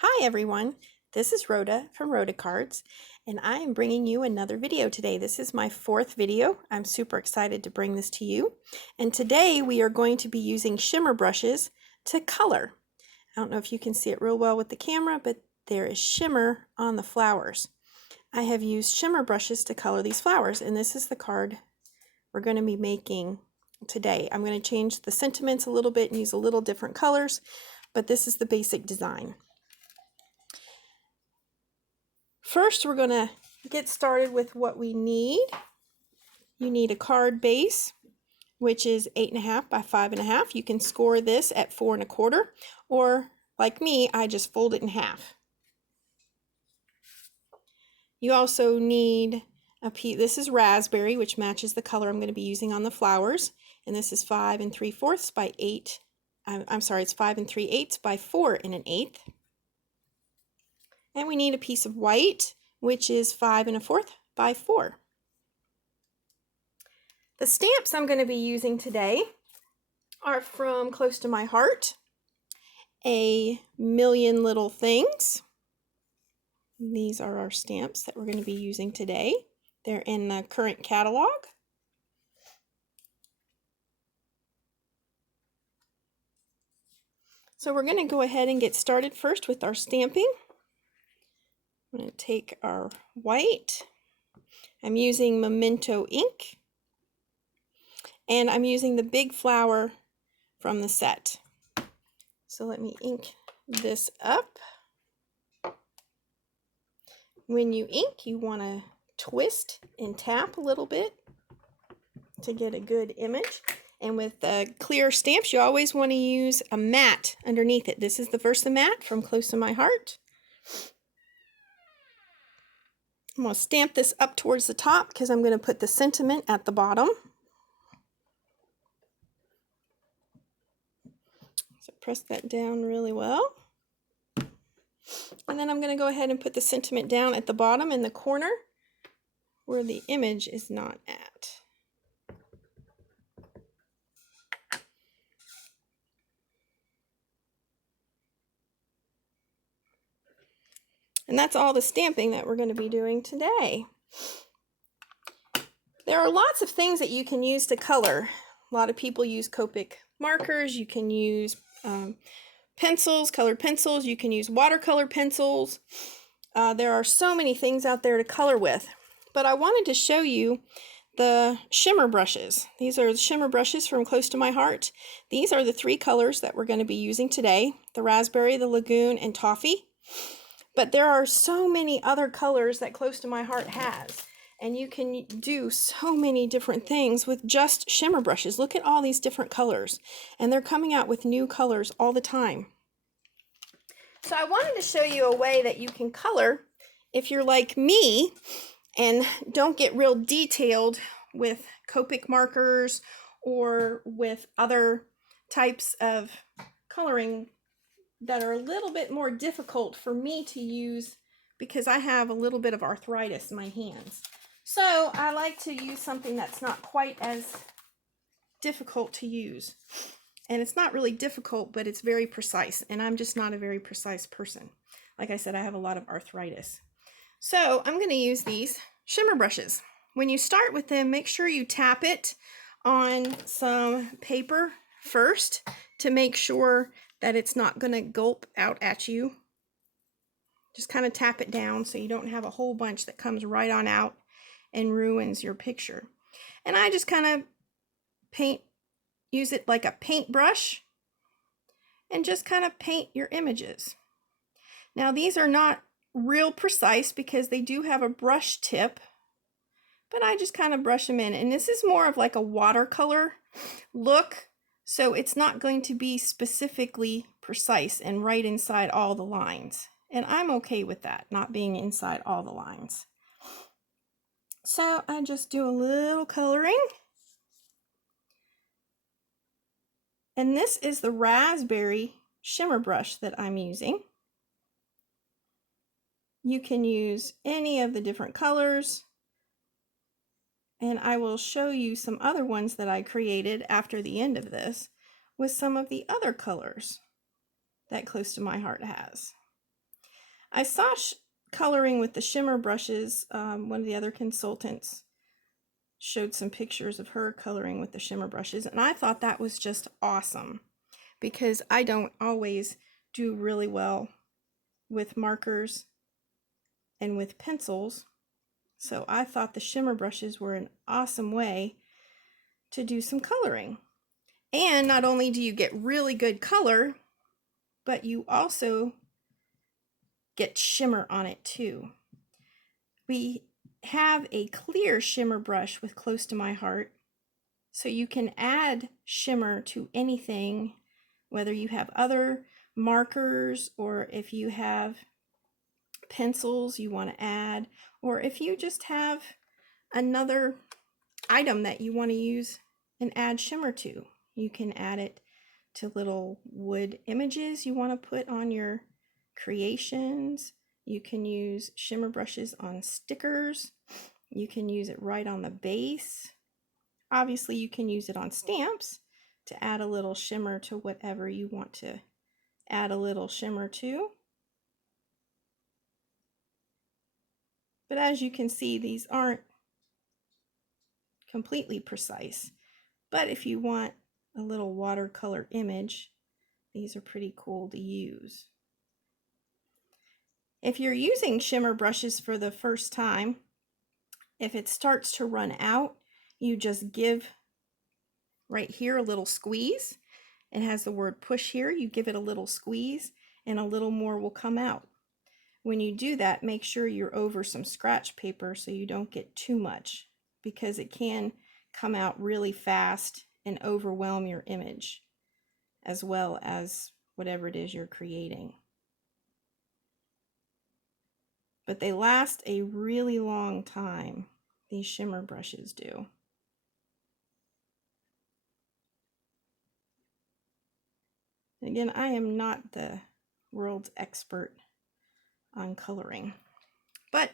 Hi everyone, this is Rhoda from Rhoda Cards, and I am bringing you another video today. This is my fourth video. I'm super excited to bring this to you. And today we are going to be using shimmer brushes to color. I don't know if you can see it real well with the camera, but there is shimmer on the flowers. I have used shimmer brushes to color these flowers, and this is the card we're going to be making today. I'm going to change the sentiments a little bit and use a little different colors, but this is the basic design. First, we're going to get started with what we need. You need a card base, which is 8.5 by 5.5. You can score this at 4 1/4, or like me, I just fold it in half. You also need a piece. This is raspberry, which matches the color I'm going to be using on the flowers, and this is 5 3/4 by 8. I'm sorry, it's 5 3/8 by 4 1/8. And we need a piece of white, which is 5 1/4 by 4. The stamps I'm going to be using today are from Close to My Heart, A Million Little Things. These are our stamps that we're going to be using today. They're in the current catalog. So we're going to go ahead and get started first with our stamping. I'm going to take our white. I'm using Memento ink. And I'm using the big flower from the set. So let me ink this up. When you ink, you want to twist and tap a little bit to get a good image. And with clear stamps, you always want to use a mat underneath it. This is the Versamat from Close to My Heart. I'm going to stamp this up towards the top because I'm going to put the sentiment at the bottom. So press that down really well. And then I'm going to go ahead and put the sentiment down at the bottom in the corner where the image is not at. And that's all the stamping that we're going to be doing today. There are lots of things that you can use to color. A lot of people use Copic markers. You can use pencils, colored pencils. You can use watercolor pencils. There are so many things out there to color with. But I wanted to show you the shimmer brushes. These are the shimmer brushes from Close to My Heart. These are the three colors that we're going to be using today: the raspberry, the lagoon, and toffee. But there are so many other colors that Close to My Heart has. And you can do so many different things with just shimmer brushes. Look at all these different colors. And they're coming out with new colors all the time. So I wanted to show you a way that you can color if you're like me and don't get real detailed with Copic markers or with other types of coloring that are a little bit more difficult for me to use because I have a little bit of arthritis in my hands. So I like to use something that's not quite as difficult to use. And it's not really difficult, but it's very precise. And I'm just not a very precise person. Like I said, I have a lot of arthritis. So I'm going to use these shimmer brushes. When you start with them, make sure you tap it on some paper first to make sure that it's not going to gulp out at you. Just kind of tap it down so you don't have a whole bunch that comes right on out and ruins your picture. And I just kind of use it like a paintbrush and just kind of paint your images. Now these are not real precise because they do have a brush tip, but I just kind of brush them in. And this is more of like a watercolor look, so it's not going to be specifically precise and right inside all the lines. And I'm okay with that, not being inside all the lines. So I just do a little coloring. And this is the raspberry shimmer brush that I'm using. You can use any of the different colors. And I will show you some other ones that I created after the end of this with some of the other colors that Close to My Heart has. I saw coloring with the shimmer brushes. One of the other consultants showed some pictures of her coloring with the shimmer brushes, and I thought that was just awesome because I don't always do really well with markers and with pencils. So I thought the shimmer brushes were an awesome way to do some coloring. And not only do you get really good color, but you also get shimmer on it too. We have a clear shimmer brush with Close to My Heart, so you can add shimmer to anything, whether you have other markers or if you have pencils you want to add, or if you just have another item that you want to use and add shimmer to. You can add it to little wood images you want to put on your creations. You can use shimmer brushes on stickers. You can use it right on the base. Obviously, you can use it on stamps to add a little shimmer to whatever you want to add a little shimmer to. But as you can see, these aren't completely precise. But if you want a little watercolor image, these are pretty cool to use. If you're using shimmer brushes for the first time, if it starts to run out, you just give right here a little squeeze. It has the word push here. You give it a little squeeze and a little more will come out. When you do that, make sure you're over some scratch paper so you don't get too much, because it can come out really fast and overwhelm your image as well as whatever it is you're creating. But they last a really long time, these shimmer brushes do. Again, I am not the world's expert on coloring, but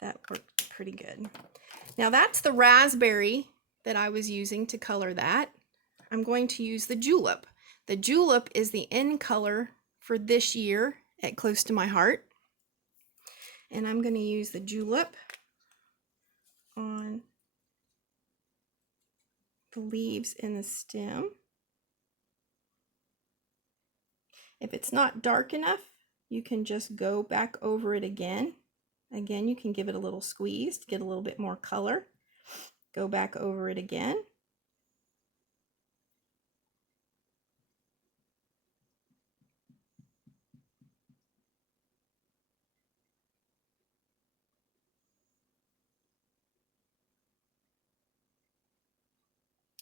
that worked pretty good. Now that's the raspberry that I was using to color that. I'm going to use the julep. The julep is the end color for this year at Close to My Heart. And I'm going to use the julep on the leaves and the stem. If it's not dark enough, you can just go back over it again. Again, you can give it a little squeeze to get a little bit more color. Go back over it again.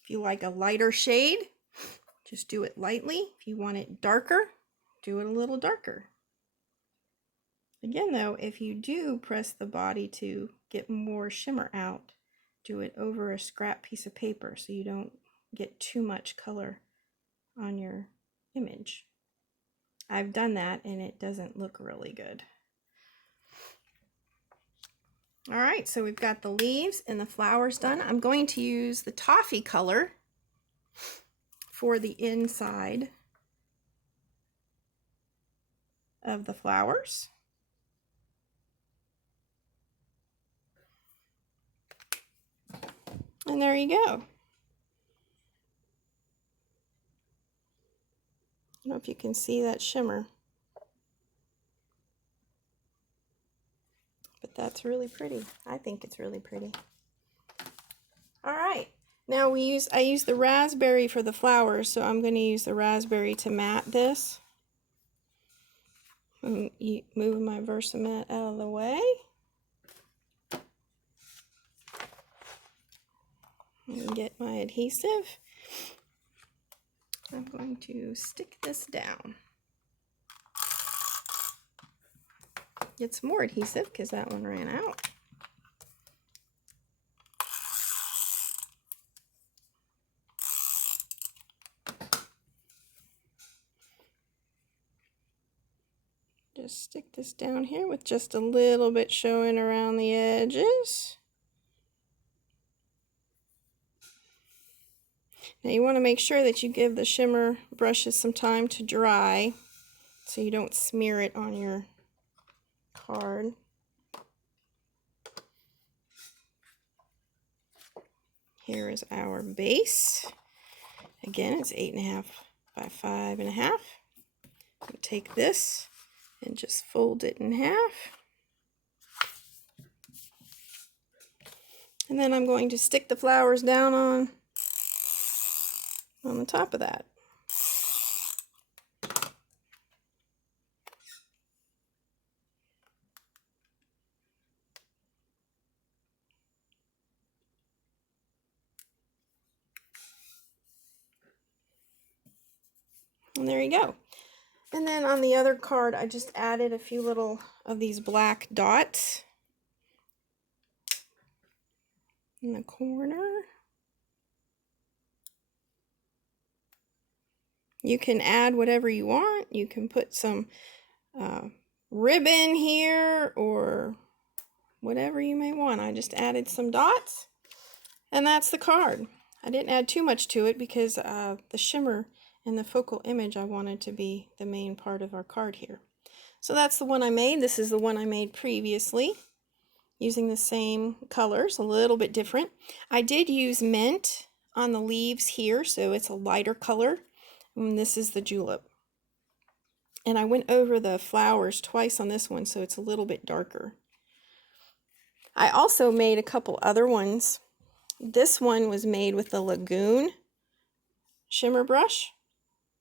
If you like a lighter shade, just do it lightly. If you want it darker, do it a little darker. Again though, if you do press the body to get more shimmer out, do it over a scrap piece of paper so you don't get too much color on your image. I've done that and it doesn't look really good. All right, so we've got the leaves and the flowers done. I'm going to use the toffee color for the inside of the flowers. And there you go. I don't know if you can see that shimmer, but that's really pretty. I think it's really pretty. All right, now I use the raspberry for the flowers, so I'm going to use the raspberry to matte this. I'm moving my Versamat out of the way. And get my adhesive. I'm going to stick this down. Get some more adhesive because that one ran out. Just stick this down here with just a little bit showing around the edges. Now you want to make sure that you give the shimmer brushes some time to dry so you don't smear it on your card. Here is our base. Again, it's 8.5 by 5.5. Take this and just fold it in half. And then I'm going to stick the flowers down on the top of that. And there you go. And then on the other card, I just added a few little of these black dots in the corner. You can add whatever you want. You can put some ribbon here or whatever you may want. I just added some dots, and that's the card. I didn't add too much to it because the shimmer and the focal image I wanted to be the main part of our card here. So that's the one I made. This is the one I made previously using the same colors, a little bit different. I did use mint on the leaves here, so it's a lighter color. And this is the julep. And I went over the flowers twice on this one, so it's a little bit darker. I also made a couple other ones. This one was made with the Lagoon shimmer brush.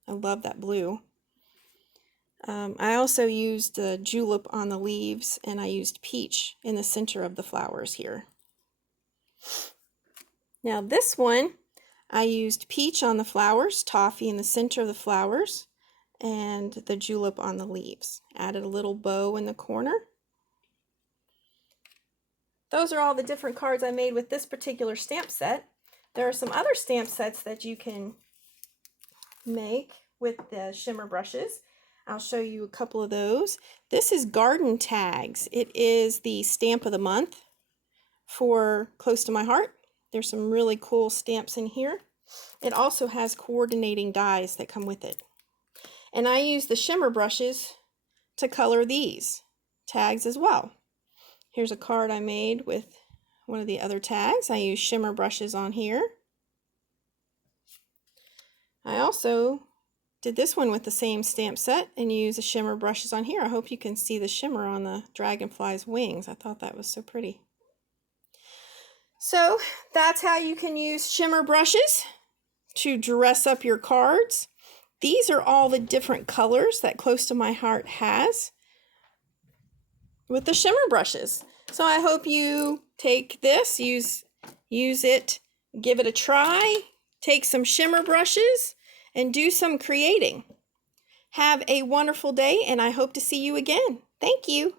I love that blue. I also used the julep on the leaves, and I used peach in the center of the flowers here. Now this one, I used peach on the flowers, toffee in the center of the flowers, and the julep on the leaves. Added a little bow in the corner. Those are all the different cards I made with this particular stamp set. There are some other stamp sets that you can make with the shimmer brushes. I'll show you a couple of those. This is Garden Tags. It is the stamp of the month for Close to My Heart. There's some really cool stamps in here. It also has coordinating dies that come with it. And I use the shimmer brushes to color these tags as well. Here's a card I made with one of the other tags. I use shimmer brushes on here. I also did this one with the same stamp set and use the shimmer brushes on here. I hope you can see the shimmer on the dragonfly's wings. I thought that was so pretty. So that's how you can use shimmer brushes to dress up your cards. These are all the different colors that Close to My Heart has with the shimmer brushes. So I hope you take this, use it, give it a try, take some shimmer brushes, and do some creating. Have a wonderful day, and I hope to see you again. Thank you.